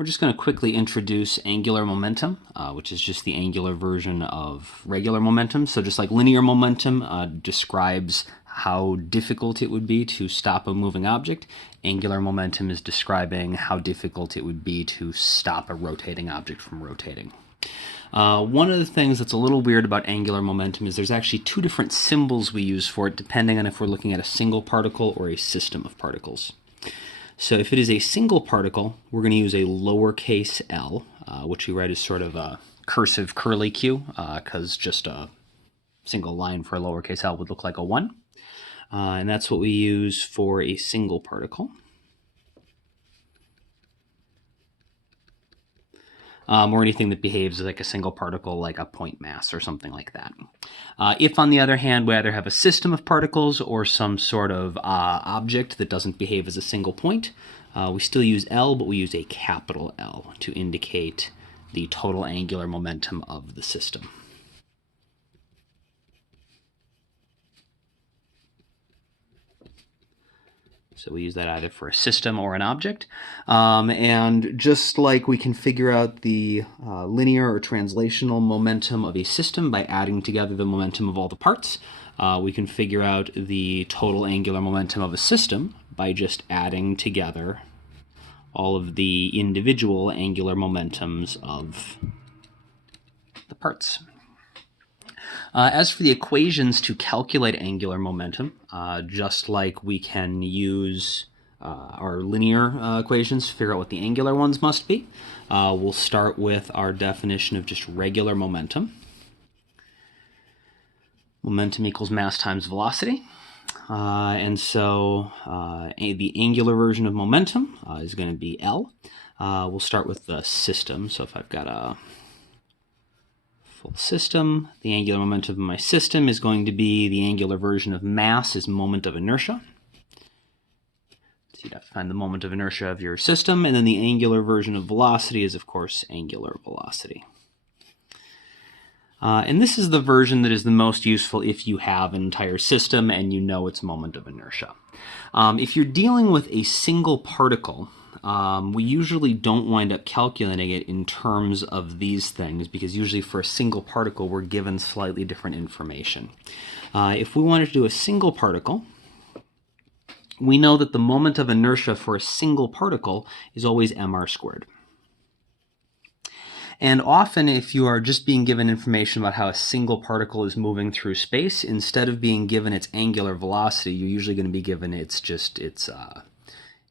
We're just going to quickly introduce angular momentum, which is just the angular version of regular momentum. So just like linear momentum describes how difficult it would be to stop a moving object, angular momentum is describing how difficult it would be to stop a rotating object from rotating. One of the things that's a little weird about angular momentum is there's actually two different symbols we use for it depending on if we're looking at a single particle or a system of particles. So if it is a single particle, we're going to use a lowercase l, which we write as sort of a cursive curly q, because just a single line for a lowercase l would look like a 1. And that's what we use for a single particle. Or anything that behaves like a single particle, like a point mass or something like that. If, on the other hand, we either have a system of particles or some sort of object that doesn't behave as a single point, we still use L, but we use a capital L to indicate the total angular momentum of the system. So we use that either for a system or an object. And just like we can figure out the linear or translational momentum of a system by adding together the momentum of all the parts, we can figure out the total angular momentum of a system by just adding together all of the individual angular momentums of the parts. As for the equations to calculate angular momentum, just like we can use our linear equations to figure out what the angular ones must be, we'll start with our definition of just regular momentum. Momentum equals mass times velocity. And so the angular version of momentum is going to be L. We'll start with the system. So if I've got a full system, the angular momentum of my system is going to be the angular version of mass is moment of inertia. So you'd have to find the moment of inertia of your system, and then the angular version of velocity is, of course, angular velocity. And this is the version that is the most useful if you have an entire system and you know its moment of inertia. If you're dealing with a single particle, we usually don't wind up calculating it in terms of these things because usually for a single particle we're given slightly different information. If we wanted to do a single particle, we know that the moment of inertia for a single particle is always mr squared. And often if you are just being given information about how a single particle is moving through space, instead of being given its angular velocity, you're usually going to be given its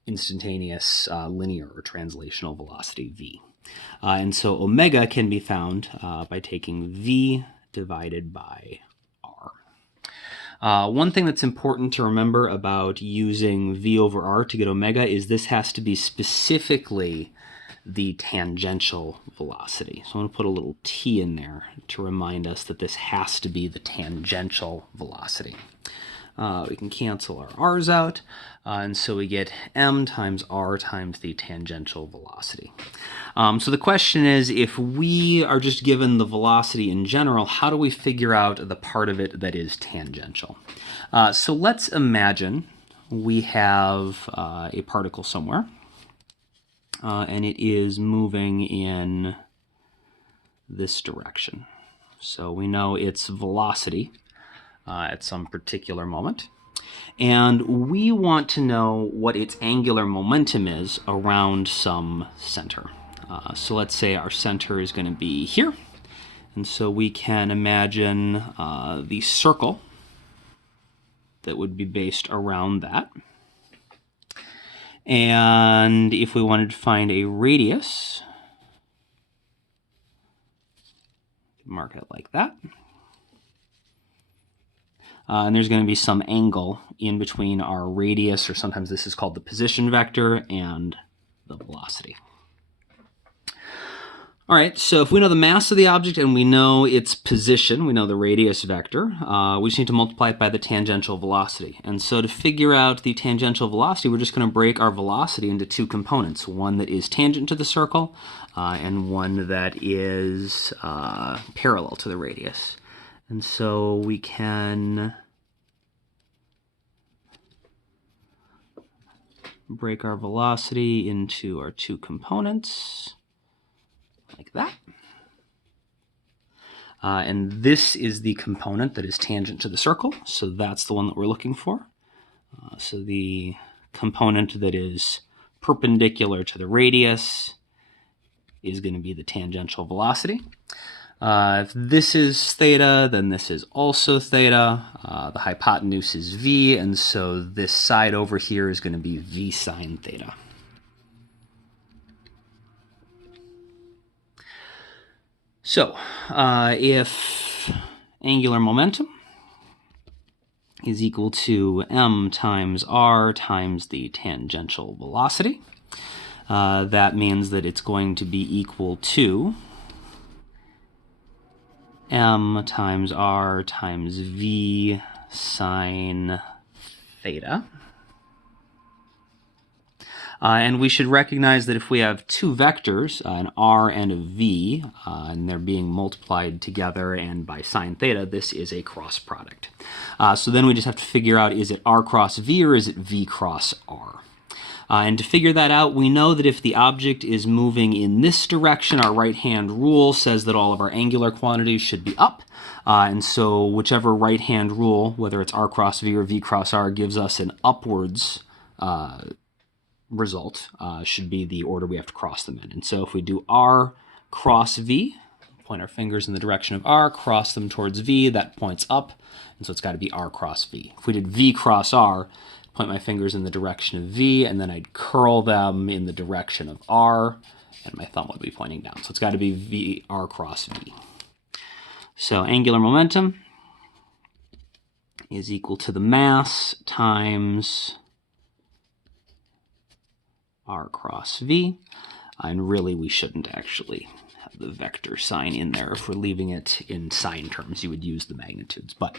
instantaneous linear or translational velocity v. And so omega can be found by taking v divided by r. One thing that's important to remember about using v over r to get omega is this has to be specifically the tangential velocity. So I'm going to put a little t in there to remind us that this has to be the tangential velocity. We can cancel our r's out, and so we get m times r times the tangential velocity. So the question is, if we are just given the velocity in general, how do we figure out the part of it that is tangential? So let's imagine we have a particle somewhere, and it is moving in this direction. So we know its velocity at some particular moment. And we want to know what its angular momentum is around some center. So let's say our center is going to be here. And so we can imagine the circle that would be based around that. And if we wanted to find a radius, mark it like that. And there's going to be some angle in between our radius, or sometimes this is called the position vector, and the velocity. All right, so if we know the mass of the object and we know its position, we know the radius vector, we just need to multiply it by the tangential velocity. And so to figure out the tangential velocity, we're just going to break our velocity into two components, one that is tangent to the circle and one that is parallel to the radius. And so we can break our velocity into our two components, like that. And this is the component that is tangent to the circle, so that's the one that we're looking for. So the component that is perpendicular to the radius is going to be the tangential velocity. If this is theta, then this is also theta. The hypotenuse is v, and so this side over here is going to be v sine theta. So if angular momentum is equal to m times r times the tangential velocity, that means that it's going to be equal to m times r times v sine theta. And we should recognize that if we have two vectors, an r and a v, and they're being multiplied together and by sine theta, this is a cross product. So then we just have to figure out, is it r cross v or is it v cross r? And to figure that out, we know that if the object is moving in this direction, our right-hand rule says that all of our angular quantities should be up. And so whichever right-hand rule, whether it's r cross v or v cross r, gives us an upwards result, should be the order we have to cross them in. And so if we do r cross v, point our fingers in the direction of r, cross them towards v, that points up, and so it's got to be r cross v. If we did v cross r, point my fingers in the direction of v, and then I'd curl them in the direction of r, and my thumb would be pointing down. So it's got to be v r cross v. So angular momentum is equal to the mass times r cross v, and really we shouldn't actually have the vector sign in there. If we're leaving it in sign terms, you would use the magnitudes, but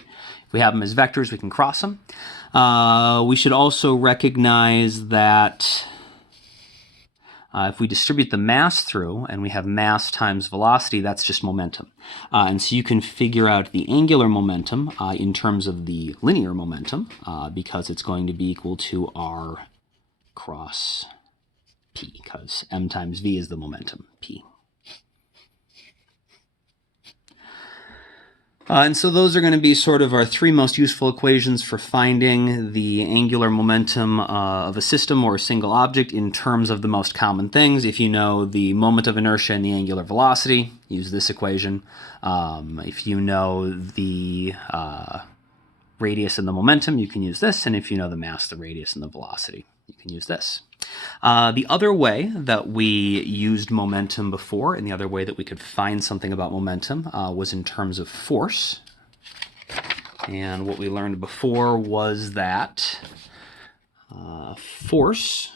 if we have them as vectors, we can cross them. We should also recognize that if we distribute the mass through and we have mass times velocity, that's just momentum. And so you can figure out the angular momentum in terms of the linear momentum because it's going to be equal to r cross p, because m times v is the momentum, p. And so those are going to be sort of our three most useful equations for finding the angular momentum of a system or a single object in terms of the most common things. If you know the moment of inertia and the angular velocity, use this equation. If you know the radius and the momentum, you can use this. And if you know the mass, the radius, and the velocity, you can use this. The other way that we used momentum before, and the other way that we could find something about momentum, was in terms of force. And what we learned before was that force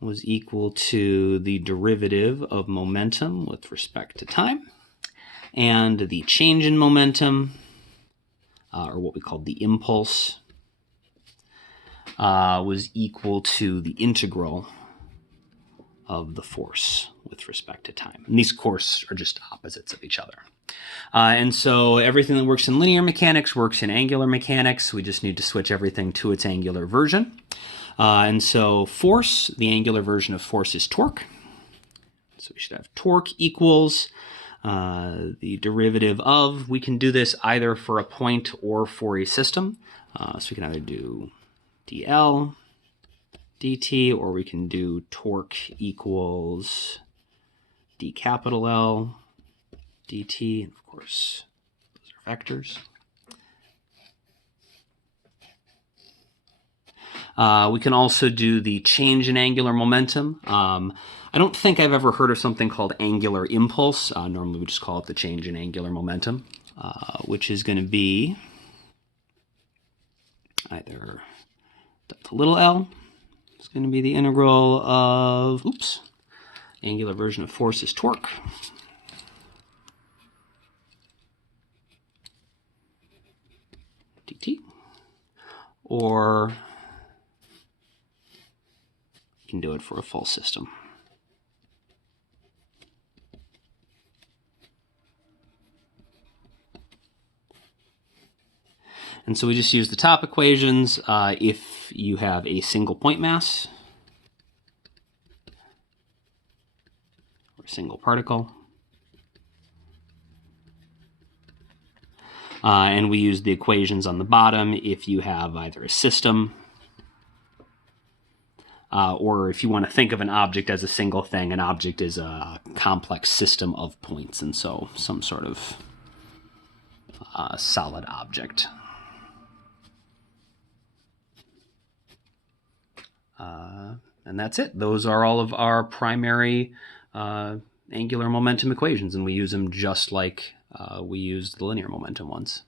was equal to the derivative of momentum with respect to time, and the change in momentum, or what we called the impulse, was equal to the integral of the force with respect to time. And these, of course, are just opposites of each other. And so everything that works in linear mechanics works in angular mechanics. We just need to switch everything to its angular version. And so force, the angular version of force is torque. So we should have torque equals the derivative of, we can do this either for a point or for a system. So we can either do dl dt, or we can do torque equals d capital L dt. And of course, those are vectors. We can also do the change in angular momentum. I don't think I've ever heard of something called angular impulse. Normally we just call it the change in angular momentum, which is going to be either delta little l. It's going to be the integral of, angular version of force is torque. dt. Or you can do it for a full system. And so we just use the top equations. If you have a single point mass or single particle. And we use the equations on the bottom if you have either a system or if you want to think of an object as a single thing. An object is a complex system of points, and so some sort of solid object. And that's it. Those are all of our primary angular momentum equations, and we use them just like we used the linear momentum ones.